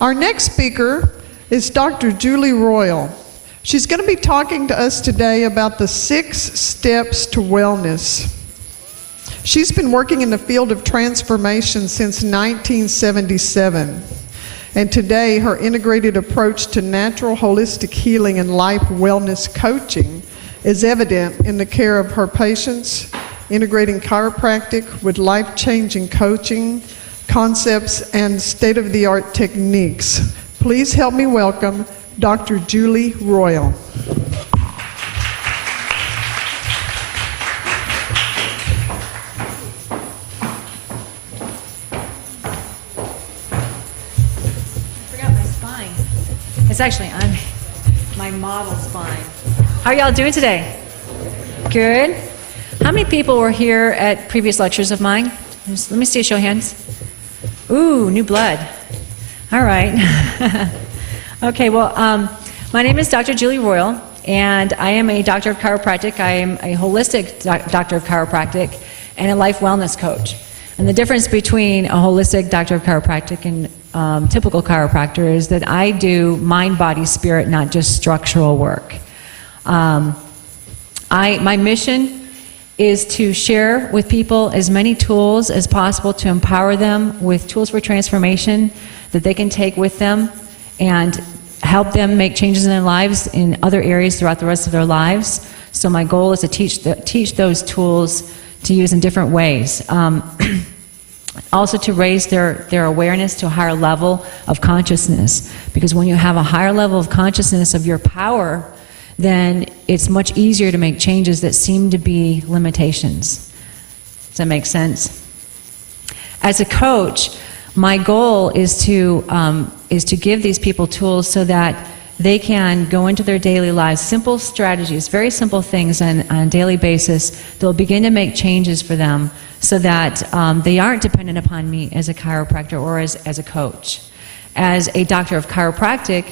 Our next speaker is Dr. Julie Royal. She's going to be talking to us today about the 6 steps to wellness. She's been working in the field of transformation since 1977. And today, her integrated approach to natural holistic healing and life wellness coaching is evident in the care of her patients, integrating chiropractic with life-changing coaching, concepts, and state-of-the-art techniques. Please help me welcome Dr. Julie Royal. It's actually on my model spine. How are y'all doing today? Good? How many people were here at previous lectures of mine? Let me see a show of hands. Ooh, new blood. All right. Okay, well, my name is Dr. Julie Royal, and I am a doctor of chiropractic. I am a holistic doctor of chiropractic and a life wellness coach. And the difference between a holistic doctor of chiropractic and typical chiropractor is that I do mind, body, spirit, not just structural work. My mission is to share with people as many tools as possible to empower them with tools for transformation that they can take with them and help them make changes in their lives in other areas throughout the rest of their lives. So my goal is to teach those tools to use in different ways. Also to raise their awareness to a higher level of consciousness. Because when you have a higher level of consciousness of your power, then it's much easier to make changes that seem to be limitations. Does that make sense? As a coach, my goal is to give these people tools so that they can go into their daily lives, simple strategies, very simple things on a daily basis. They'll begin to make changes for them so that they aren't dependent upon me as a chiropractor or as a coach. As a doctor of chiropractic,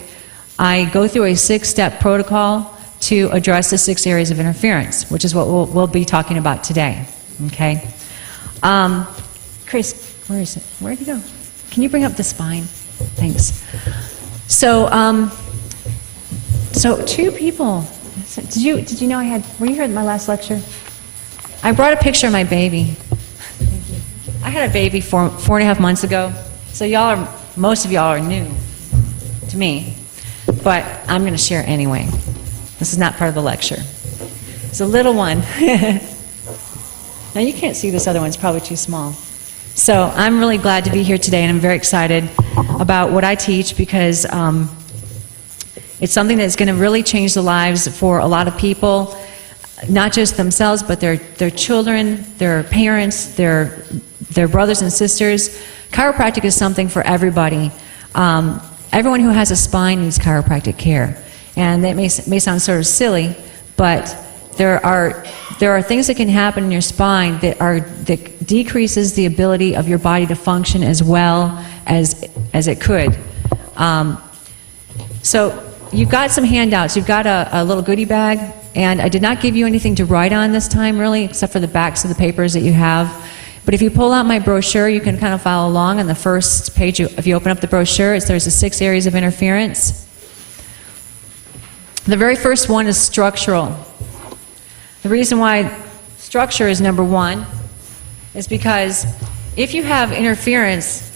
I go through a 6-step protocol to address the 6 areas of interference, which is what we'll be talking about today. Okay? Chris, where is it? Where'd he go? Can you bring up the spine? Thanks. So 2 people. Did you know I had? Were you here at my last lecture? I brought a picture of my baby. I had a baby 4.5 months ago. So most of y'all are new to me, but I'm going to share anyway. This is not part of the lecture. It's a little one. Now you can't see this other one, it's probably too small. So I'm really glad to be here today, and I'm very excited about what I teach because it's something that's going to really change the lives for a lot of people, not just themselves, but their children, their parents, their brothers and sisters. Chiropractic is something for everybody. Everyone who has a spine needs chiropractic care. And that may sound sort of silly, but there are things that can happen in your spine that decreases the ability of your body to function as well as it could. So you've got some handouts. You've got a little goodie bag, and I did not give you anything to write on this time, really, except for the backs of the papers that you have. But if you pull out my brochure, you can kind of follow along on the first page. If you open up the brochure, there's the 6 areas of interference. The very first one is structural. The reason why structure is number 1 is because if you have interference,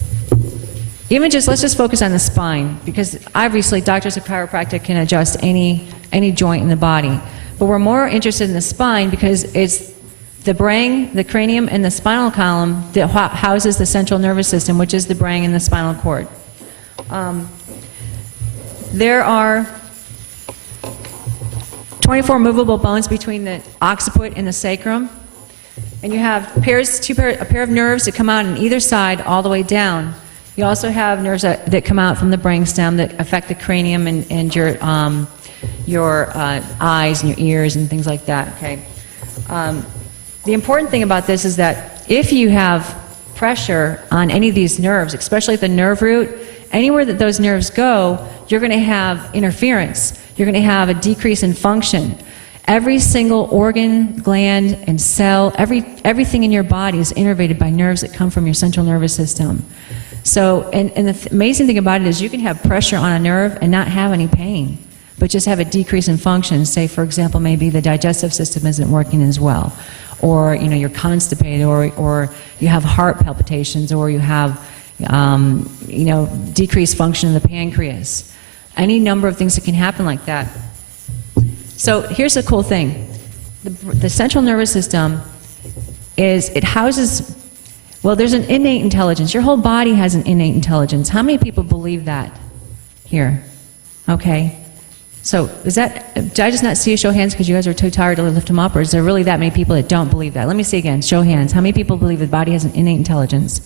let's just focus on the spine, because obviously doctors of chiropractic can adjust any joint in the body. But we're more interested in the spine because it's the brain, the cranium, and the spinal column that houses the central nervous system, which is the brain and the spinal cord. There are 24 movable bones between the occiput and the sacrum. And you have a pair of nerves that come out on either side all the way down. You also have nerves that come out from the brainstem that affect the cranium and your eyes and your ears and things like that. Okay. The important thing about this is that if you have pressure on any of these nerves, especially at the nerve root, anywhere that those nerves go, you're going to have interference. You're going to have a decrease in function. Every single organ, gland, and cell, everything in your body is innervated by nerves that come from your central nervous system. So, and the amazing thing about it is you can have pressure on a nerve and not have any pain, but just have a decrease in function. Say, for example, maybe the digestive system isn't working as well, or you're constipated, or you have heart palpitations, or you have decreased function of the pancreas. Any number of things that can happen like that. So here's the cool thing: the central nervous system it houses. Well, there's an innate intelligence. Your whole body has an innate intelligence. How many people believe that here? Okay. So did I just not see a show of hands because you guys are too tired to lift them up, or is there really that many people that don't believe that? Let me see again. Show of hands. How many people believe the body has an innate intelligence?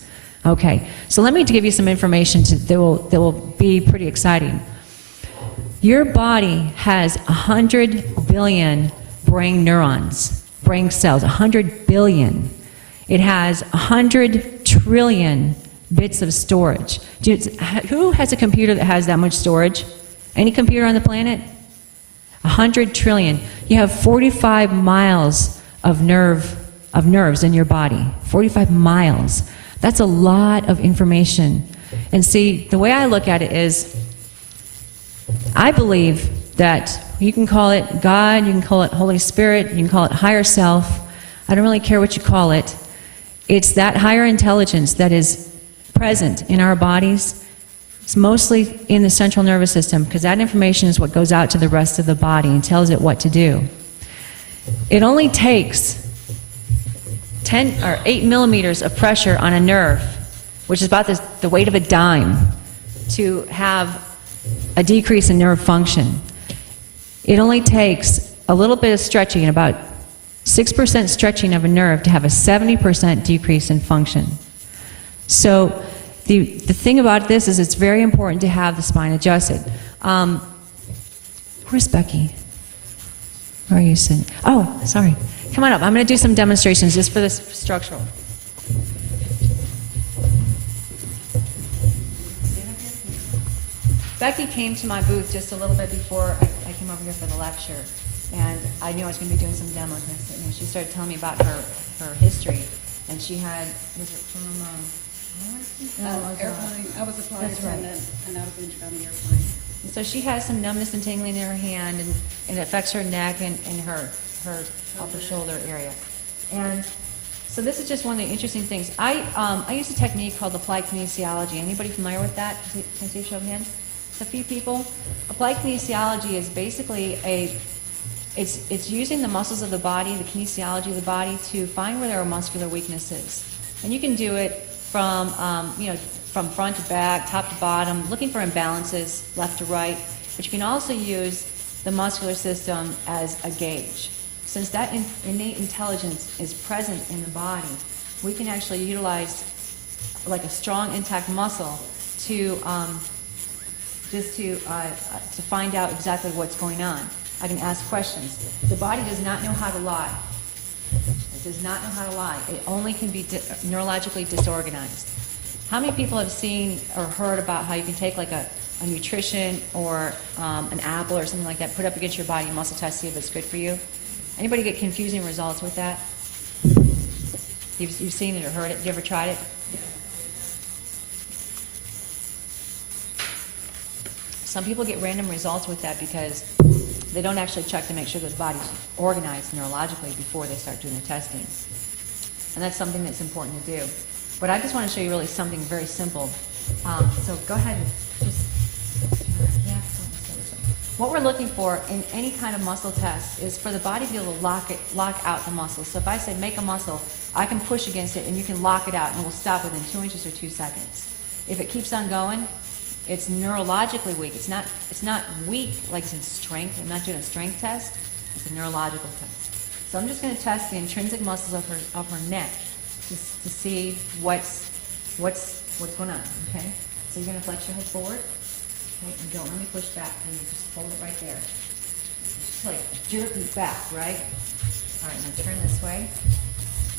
Okay. So let me give you some information that will be pretty exciting. Your body has 100 billion brain neurons, brain cells, 100 billion. It has 100 trillion bits of storage. Who has a computer that has that much storage? Any computer on the planet? 100 trillion. You have 45 miles of nerves in your body. 45 miles. That's a lot of information. And see, the way I look at it is, I believe that you can call it God, you can call it Holy Spirit, you can call it higher self. I don't really care what you call it. It's that higher intelligence that is present in our bodies. It's mostly in the central nervous system, because that information is what goes out to the rest of the body and tells it what to do. It only takes 10 or 8 millimeters of pressure on a nerve, which is about the weight of a dime, to have a decrease in nerve function. It only takes a little bit of stretching, about 6% stretching of a nerve, to have a 70% decrease in function. So the thing about this is it's very important to have the spine adjusted. Where's Becky? Where are you sitting? Oh, sorry. Come on up. I'm going to do some demonstrations just for this structural. Becky came to my booth just a little bit before I came over here for the lecture, and I knew I was going to be doing some demos. And she started telling me about her history, and she had, was it from airplane. I was a flight That's right. attendant, and I was injured on the airplane. And so she has some numbness and tingling in her hand, and it affects her neck and her upper shoulder area. And so this is just one of the interesting things. I use a technique called applied kinesiology. Anybody familiar with that? Can I see a show of hands? A few people. Applied kinesiology is basically it's using the muscles of the body, the kinesiology of the body, to find where there are muscular weaknesses. And you can do it from from front to back, top to bottom, looking for imbalances, left to right. But you can also use the muscular system as a gauge. Since that innate intelligence is present in the body, we can actually utilize like a strong intact muscle to find out exactly what's going on. I can ask questions. The body does not know how to lie. It does not know how to lie. It only can be neurologically disorganized. How many people have seen or heard about how you can take like a nutrition or an apple or something like that, put up against your body and muscle test, see if it's good for you? Anybody get confusing results with that? You've seen it or heard it? You ever tried it? Some people get random results with that because they don't actually check to make sure the body's organized neurologically before they start doing the testing. And that's something that's important to do. But I just want to show you really something very simple. So go ahead and just, what we're looking for in any kind of muscle test is for the body to be able to lock out the muscle. So if I say make a muscle, I can push against it and you can lock it out and it will stop within 2 inches or 2 seconds. If it keeps on going, it's neurologically weak. It's not weak like it's in strength. I'm not doing a strength test. It's a neurological test. So I'm just going to test the intrinsic muscles of her neck to see what's going on. Okay. So you're going to flex your head forward. Okay, and don't let me push back. And you just hold it right there. Just like jerk it back, right? All right. Now turn this way.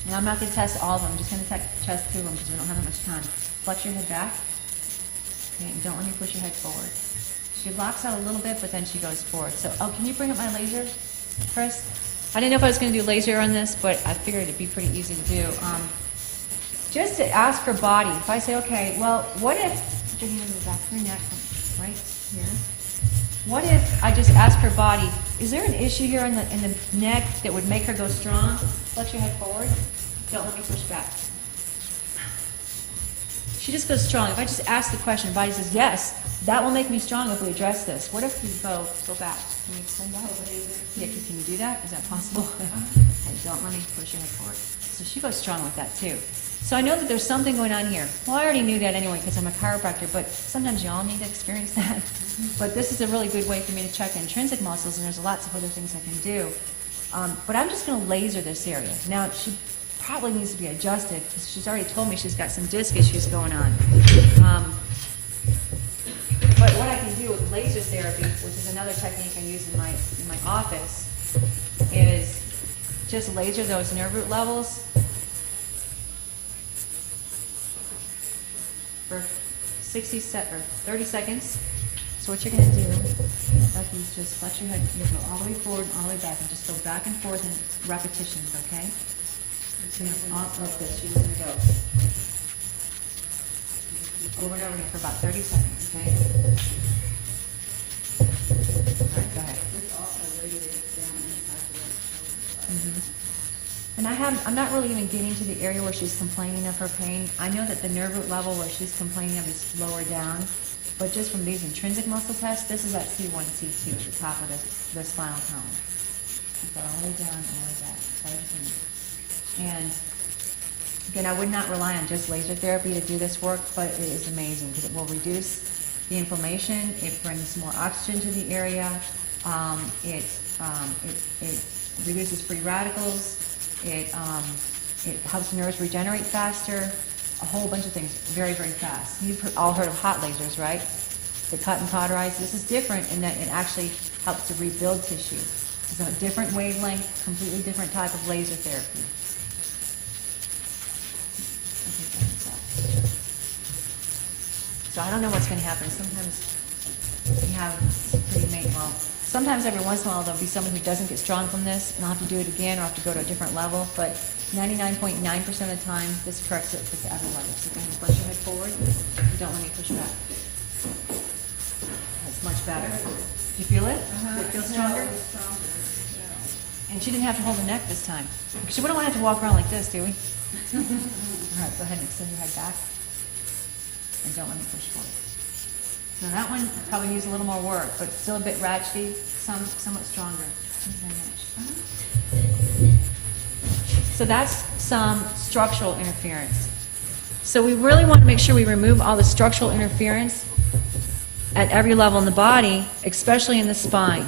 Now I'm not going to test all of them. I'm just going to test 2 of them because we don't have that much time. Flex your head back. Okay, and don't let me push your head forward. She locks out a little bit, but then she goes forward. So, can you bring up my laser, Chris? I didn't know if I was going to do laser on this, but I figured it'd be pretty easy to do. just to ask her body, if I say, okay, well, what if, put your hand in the back of her neck, right here. What if I just ask her body, is there an issue here in the neck that would make her go strong? Flex your head forward. Don't let me push back. She just goes strong. If I just ask the question, the body says, yes, that will make me strong if we address this. What if we go back? Can we extend that? Yeah, can you do that? Is that possible? Okay, don't let me push your head forward. So she goes strong with that too. So I know that there's something going on here. Well, I already knew that anyway because I'm a chiropractor, but sometimes y'all need to experience that. But this is a really good way for me to check intrinsic muscles, and there's lots of other things I can do. But I'm just going to laser this area. Now, she probably needs to be adjusted because she's already told me she's got some disc issues going on. But what I can do with laser therapy, which is another technique I use in my office, is just laser those nerve root levels for 30 seconds. So what you're going to do is just flex your head, you go all the way forward and all the way back, and just go back and forth in repetitions, okay? So off like this, she's going to go over and over again for about 30 seconds, okay? All right, go ahead. And I'm not really even getting to the area where she's complaining of her pain. I know that the nerve root level where she's complaining of is lower down, but just from these intrinsic muscle tests, this is at C1, C2, at the top of the spinal column. You go all the way down, all the way back. And again, I would not rely on just laser therapy to do this work, but it is amazing because it will reduce the inflammation. It brings more oxygen to the area. It reduces free radicals. It helps the nerves regenerate faster. A whole bunch of things, very, very fast. You've all heard of hot lasers, right? They cut and cauterize. This is different in that it actually helps to rebuild tissue. It's a different wavelength, completely different type of laser therapy. So I don't know what's going to happen. Sometimes we have pretty sometimes every once in a while there'll be someone who doesn't get strong from this, and I'll have to do it again or I'll have to go to a different level. But 99.9% of the time, this corrects it with everybody. So go ahead and push your head forward. And don't let me push back. That's much better. Do you feel it? Does it feel stronger? And she didn't have to hold her neck this time. Because we don't want to have to walk around like this, do we? All right, go ahead and extend your head back. And don't let me push forward. So that one probably needs a little more work, but still a bit ratchety, somewhat stronger. So that's some structural interference. So we really want to make sure we remove all the structural interference at every level in the body, especially in the spine.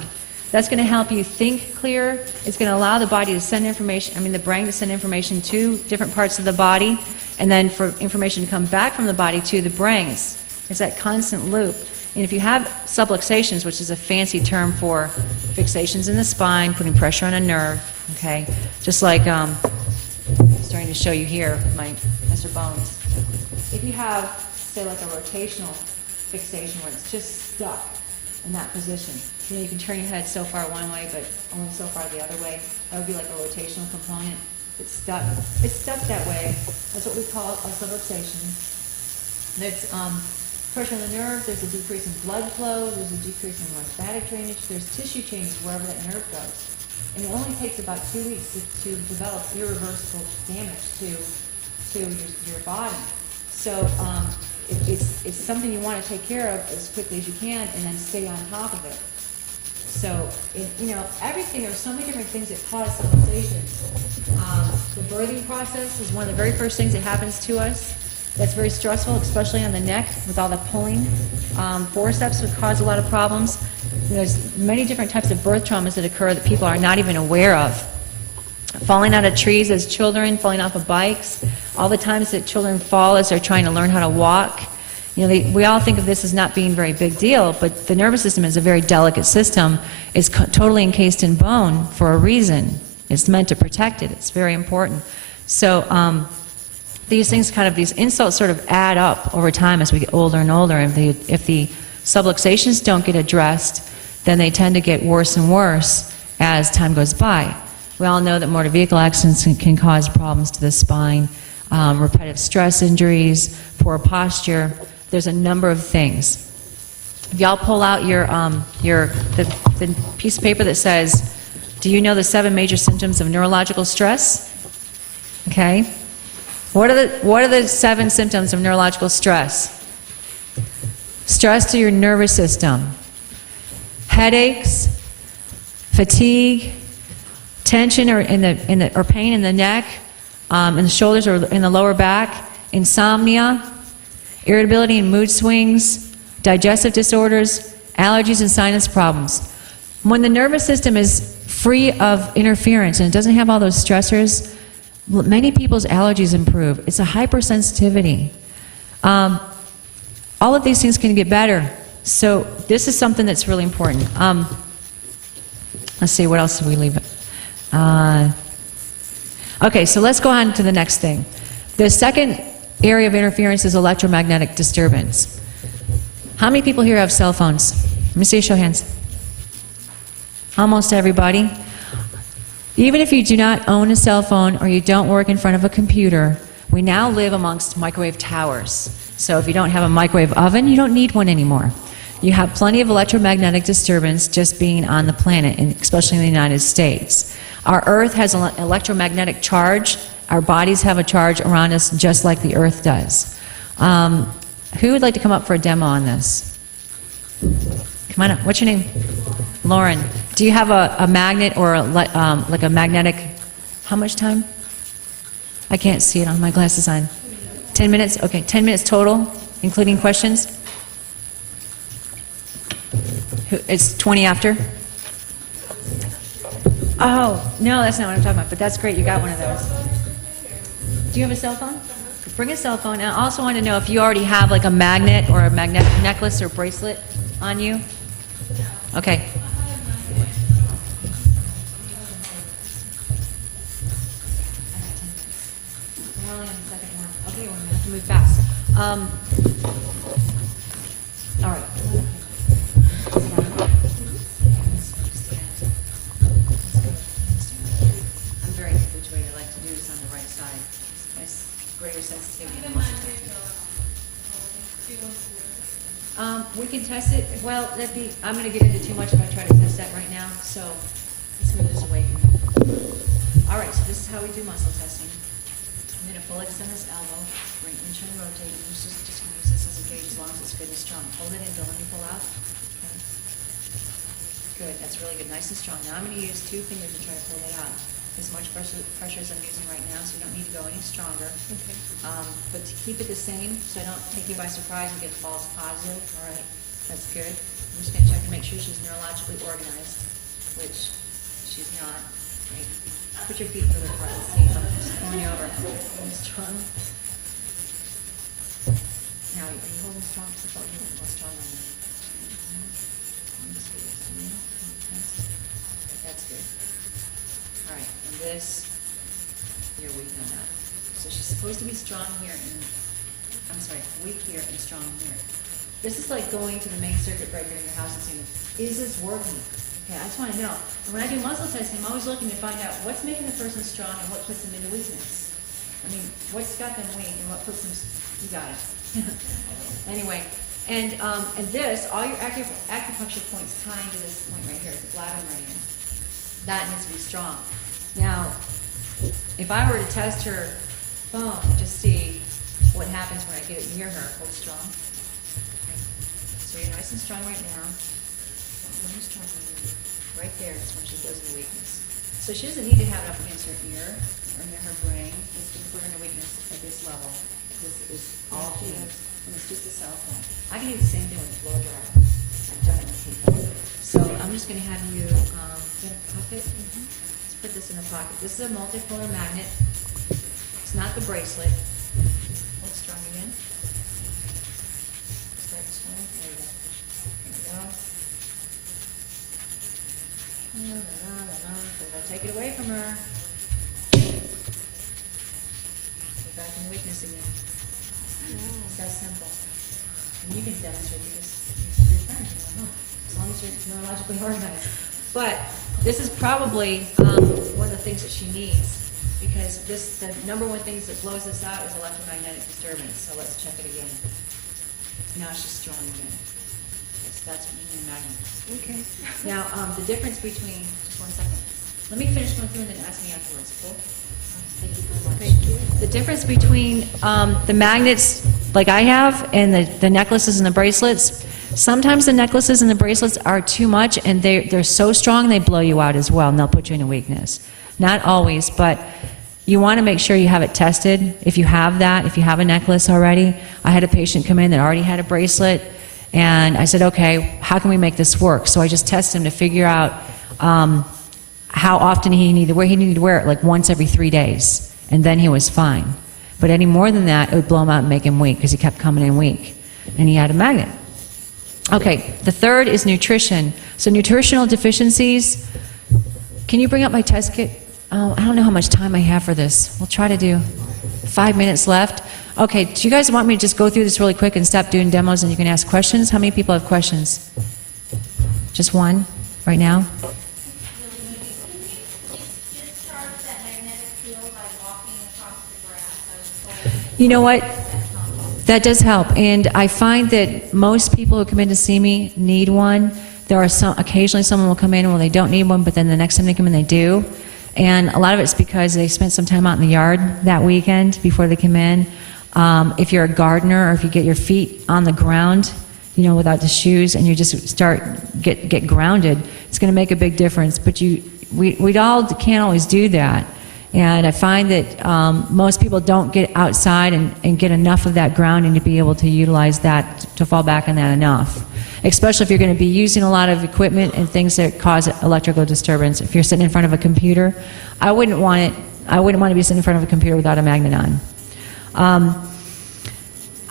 That's going to help you think clearer. It's going to allow the body to send information, the brain to send information to different parts of the body, and then for information to come back from the body to the brains. It's that constant loop. And if you have subluxations, which is a fancy term for fixations in the spine, putting pressure on a nerve, okay, just like I'm starting to show you here, my Mr. Bones. If you have, say, like a rotational fixation where it's just stuck in that position, you can turn your head so far one way, but only so far the other way. That would be like a rotational component. It's stuck. It's stuck that way. That's what we call a subluxation. That's pressure on the nerve. There's a decrease in blood flow. There's a decrease in lymphatic drainage. There's tissue change wherever that nerve goes. And it only takes about 2 weeks to develop irreversible damage to your body. So it's something you want to take care of as quickly as you can, and then stay on top of it. So everything. There's so many different things that cause subluxations. The birthing process is one of the very first things that happens to us. That's very stressful, especially on the neck with all the pulling. Forceps would cause a lot of problems. There's many different types of birth traumas that occur that people are not even aware of. Falling out of trees as children, falling off of bikes, all the times that children fall as they're trying to learn how to walk. We all think of this as not being a very big deal, but the nervous system is a very delicate system. It's totally encased in bone for a reason. It's meant to protect it. It's very important. So these things these insults sort of add up over time as we get older and older. And if the subluxations don't get addressed, then they tend to get worse and worse as time goes by. We all know that motor vehicle accidents can cause problems to the spine. repetitive stress injuries, poor posture. There's a number of things. If y'all pull out the piece of paper that says, do you know the 7 major symptoms of neurological stress? Okay. What are the 7 symptoms of neurological stress? Stress to your nervous system. Headaches, fatigue, tension or pain in the neck, in the shoulders or in the lower back, insomnia, irritability and mood swings, digestive disorders, allergies and sinus problems. When the nervous system is free of interference and it doesn't have all those stressors, many people's allergies improve. It's a hypersensitivity. All of these things can get better. So this is something that's really important. Let's see, what else did we leave? Okay, so let's go on to the next thing. The second area of interference is electromagnetic disturbance. How many people here have cell phones? Let me see a show of hands. Almost everybody. Even if you do not own a cell phone or you don't work in front of a computer, we now live amongst microwave towers. So if you don't have a microwave oven, you don't need one anymore. You have plenty of electromagnetic disturbance just being on the planet, and especially in the United States. Our Earth has an electromagnetic charge. Our bodies have a charge around us just like the Earth does. Who would like to come up for a demo on this? Come on up. What's your name? Lauren. Do you have a magnet or like a magnetic, how much time? I can't see it on my glasses on. 10 minutes? Okay, 10 minutes total, including questions? It's 20 after? Oh, no, that's not what I'm talking about, but that's great, you got one of those. Do you have a cell phone? Bring a cell phone. And I also want to know if you already have like a magnet or a magnetic necklace or bracelet on you. Okay. We're only on the second one. Okay, we're going to have to move fast. All right. I'm very which way I like to do this on the right side. Nice greater sensitivity in the muscle. We can test it. Well, I'm going to get into too much if I try to test that right now. So let's move this away from me. All right. So this is how we do muscle testing. I'm going to full extend this elbow, bring inch and rotate. Just going to use this as a gauge as long as it's good and strong. Hold it in. Don't let me pull out. Okay. Good. That's really good. Nice and strong. Now I'm going to use 2 fingers to try to pull it out. As much pressure as I'm using right now, so you don't need to go any stronger. Okay. But to keep it the same, so I don't take you by surprise and get false positive. All right, that's good. I'm just going to check to make sure she's neurologically organized, which she's not. Right. Put your feet further apart. Let's see if I'm just pulling you over. Holding strong. Now, are you holding strong? Because I thought you were more strong on me. That's good. All right, and this, you're weak on that. So she's supposed to be strong here, weak here and strong here. This is like going to the main circuit breaker in your house and saying, is this working? Okay, I just want to know. And when I do muscle testing, I'm always looking to find out what's making the person strong and what puts them into weakness. I mean, what's got them weak and what puts them, you got it. Anyway, and this, all your acupuncture points tie into this point right here, the bladder meridian. That needs to be strong. Now, if I were to test her phone to see what happens when I get it near her, hold strong. Okay. So you're nice and strong right now. Really strong right there is when she goes into weakness. So she doesn't need to have it up against her ear or near her brain. It's going to put her into weakness at this level. This is all she needs, and it's just a cell phone. I can do the same thing with a blow dryer. I've done it with people. So I'm just going to have you get a pocket. Let's put this in a pocket. This is a multipolar magnet. It's not the bracelet. Hold strong again. Start strong. There you go. There we go. If I take it away from her, we're back in weakness again. It's that simple. And you can demonstrate because you're fine. As long as you're neurologically organized. But this is probably one of the things that she needs because the number one things that blows this out is electromagnetic disturbance. So let's check it again. Now it's just strong again. Yes, that's what you mean magnets. Okay. Now, the difference between, just 1 second. Let me finish going through and then ask me afterwards, cool? Thank you very much. Thank you. The difference between the magnets like I have and the necklaces and the bracelets, sometimes the necklaces and the bracelets are too much and they're so strong they blow you out as well and they'll put you in a weakness. Not always, but you want to make sure you have it tested. If you have that, if you have a necklace already, I had a patient come in that already had a bracelet and I said, okay, how can we make this work? So I just tested him to figure out how often he needed to wear it, like once every 3 days, and then he was fine. But any more than that, it would blow him out and make him weak because he kept coming in weak, and he had a magnet. Okay, the third is nutrition. So nutritional deficiencies. Can you bring up my test kit? Oh, I don't know how much time I have for this. We'll try to do 5 minutes left. Okay, do you guys want me to just go through this really quick and stop doing demos and you can ask questions? How many people have questions? Just one right now? You know what? That does help, and I find that most people who come in to see me need one. There are some, occasionally someone will come in and they don't need one, but then the next time they come in they do. And a lot of it's because they spent some time out in the yard that weekend before they come in. If you're a gardener or if you get your feet on the ground, you know, without the shoes, and you just get grounded, it's going to make a big difference. But we all can't always do that. And I find that most people don't get outside and get enough of that grounding to be able to utilize that, to fall back on that enough. Especially if you're going to be using a lot of equipment and things that cause electrical disturbance. If you're sitting in front of a computer, I wouldn't want to be sitting in front of a computer without a magnet on.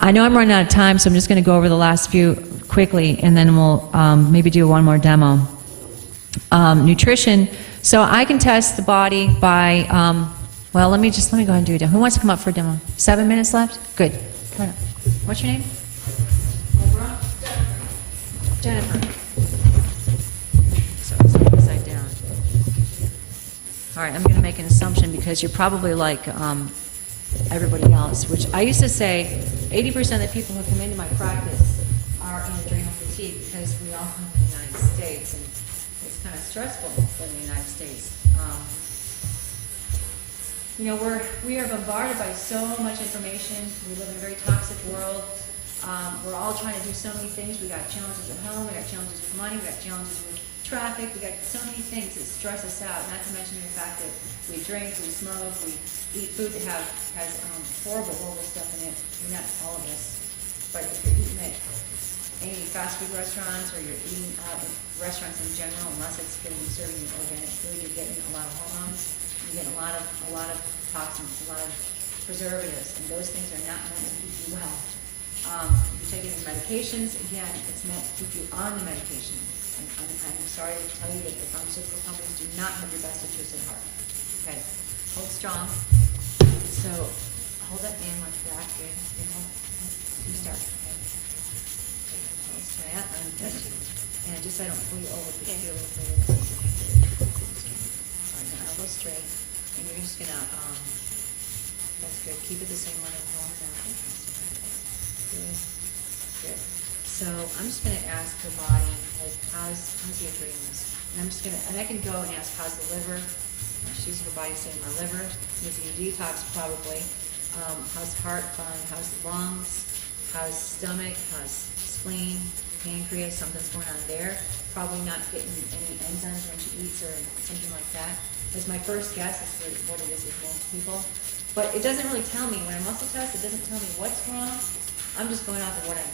I know I'm running out of time, so I'm just going to go over the last few quickly, and then we'll maybe do one more demo. Nutrition. So I can test the body by, well, let me go ahead and do a demo. Who wants to come up for a demo? 7 minutes left? Good. Come on up. What's your name? Jennifer. So it's upside down. All right, I'm going to make an assumption because you're probably like everybody else, which I used to say 80% of the people who come into my practice are in adrenal fatigue because we all come in the United States, and it's kind of stressful in the United States. You know, we are bombarded by so much information. We live in a very toxic world. We're all trying to do so many things. We got challenges at home, we got challenges with money, we got challenges with traffic, we got so many things that stress us out, not to mention the fact that we drink, we smoke, we eat food that has horrible stuff in it. Not all of us, but if you're eating at any fast food restaurants or you're eating out at restaurants in general, unless it's going to be serving you organic food, you're getting a lot of hormones, you get a lot of toxins, a lot of preservatives, and those things are not meant to keep you well. If you're taking medications, again, it's meant to keep you on the medication. I'm sorry to tell you that the pharmaceutical companies do not have your best interests at heart. Okay, hold strong. So hold that in like that. Good. You start. Okay. Hold straight up and touch it. And just so I don't pull you over, but feel a little bit. All right, now elbow straight, and you're just gonna. That's good. Keep it the same way. Hold down. Good. So I'm just going to ask her body, like, how's the adrenals? And I'm just going to, and I can go and ask, how's the liver? She's her body saying, my liver needs to be detox probably. How's heart fine? How's the lungs? How's stomach? How's spleen? Pancreas? Something's going on there. Probably not getting any enzymes when she eats or something like that. That's my first guess as to what it is with most people. But it doesn't really tell me. When I muscle test, it doesn't tell me what's wrong. I'm just going off of what I'm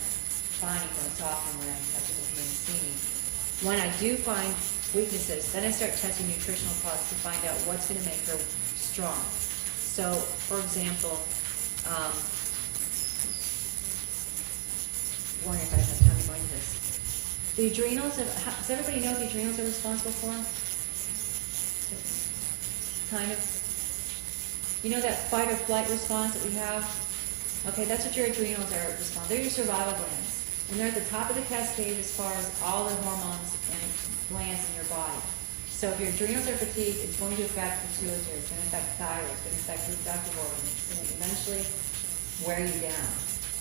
finding most often when I have people come in and see me. When I do find weaknesses, then I start testing nutritional products to find out what's going to make her strong. So, for example, wondering if I have time to go into this. The adrenals, does everybody know what the adrenals are responsible for? Kind of. You know that fight or flight response that we have? Okay, that's what your adrenals are responsible. They're your survival glands. And they're at the top of the cascade as far as all the hormones and glands in your body. So if your adrenals are fatigued, it's going to affect pituitary, it's going to affect thyroid, it's going to reproductive organ. It's going to eventually wear you down.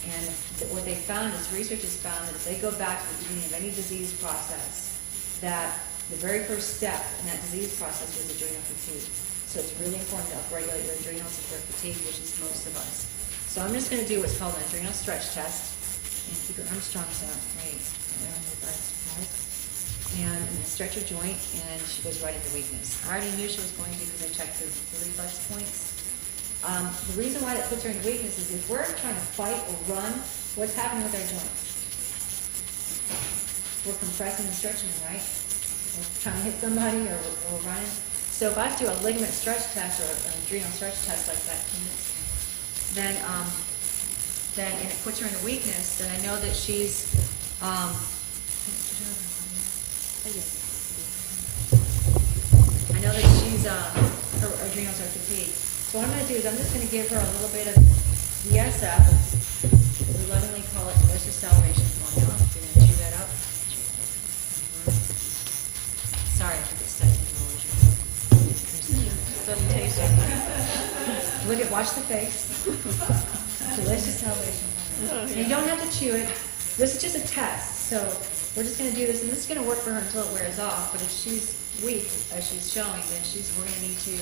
And what they found is, research has found that if they go back to the beginning of any disease process, that the very first step in that disease process was adrenal fatigue. So it's really important to upregulate your adrenals if they're fatigued, which is most of us. So I'm just going to do what's called an adrenal stretch test. And keep your arms strong, so right. And I'm going to stretch your joint, and she goes right into weakness. I already knew she was going to because I checked the reflex points. The reason why that puts her into weakness is if we're trying to fight or run, what's happening with our joints? We're compressing and stretching them, right? We're trying to hit somebody or we're running. So if I do a ligament stretch test or an adrenal stretch test like that, then and it puts her into weakness, then I know that she's I know that she's her adrenals are fatigued. So what I'm going to do is I'm just going to give her a little bit of DSF. We lovingly call it delicious salivation formula. You're going to chew that up. Sorry, I think it's stuck in the nose. Doesn't taste it. Look at, watch the face. Delicious salivation formula. And you don't have to chew it. This is just a test. So we're just going to do this, and this is going to work for her until it wears off. But if she's weak, as she's showing, then we're going to need to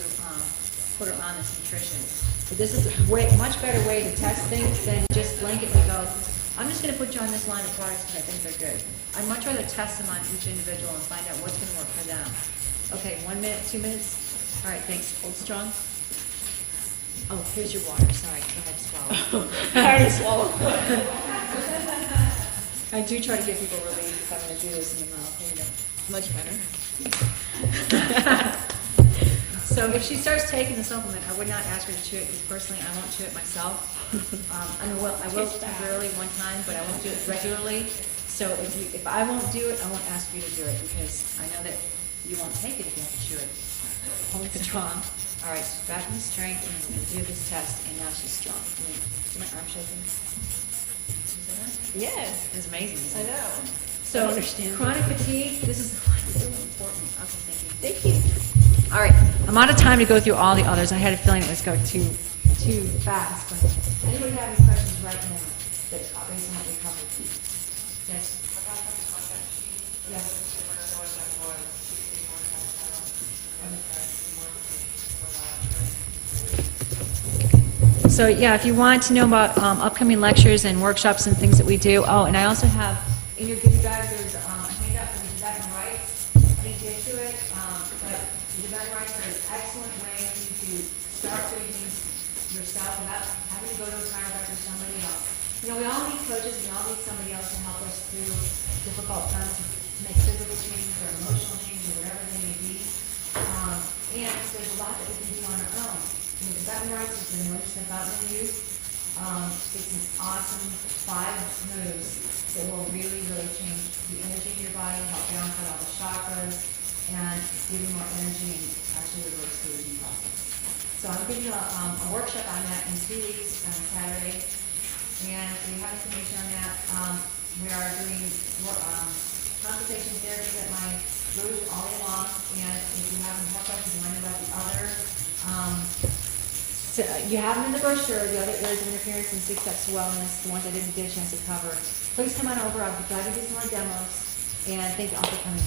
put her on this nutrition. But this is a much better way to test things than just blanketly go, I'm just going to put you on this line of products because I think they're good. I'd much rather test them on each individual and find out what's going to work for them. Okay, 1 minute, 2 minutes? All right, thanks. Hold strong. Oh, here's your water. Sorry, go ahead, swallow. I already swallowed. I do try to give people relief if I'm going to do this in the mouth. Much better. So if she starts taking the supplement, I would not ask her to chew it because personally I won't chew it myself. I will temporarily one time, but I won't do it regularly. So if I won't do it, I won't ask you to do it because I know that you won't take it if you have to chew it. Hold it strong. All right, she's back in strength, and we're going to do this test, and now she's strong. See my arm shaking? Yes. It's amazing. I know. So I understand. chronic fatigue, this is really important. Okay, thank you. Thank you. All right, I'm out of time to go through all the others. I had a feeling it was going too fast. But anybody have any questions right now that based on what we covered? Yes. Yes. So yeah, if you want to know about upcoming lectures and workshops and things that we do. Oh, and I also have in your goodie bag there's a handout for the Tibetan rites. I didn't get to it, but the Tibetan rites are an excellent way for you to start doing things yourself without having to go to a chiropractor or somebody else. You know, we all need coaches, we all need somebody else to help us through difficult times to make physical changes or emotional changes or whatever they may be. And there's a lot that we can do on our own. And the Tibetan rites has been noticed about in use. It's an awesome 5 moves that will really, really change the energy in your body, help balance out all the chakras, and give you more energy and actually reverse the aging process. So I'm giving you a workshop on that in 2 weeks on Saturday. And if you have information on that, we are doing consultation therapies at my booth all day long. And if you have more questions you want to know about the other, so you have them in the brochure, the other areas of interference and 6 steps to wellness, the ones I didn't get a chance to cover. Please come on over. I'll be glad to do some more demos. And thank you all for coming.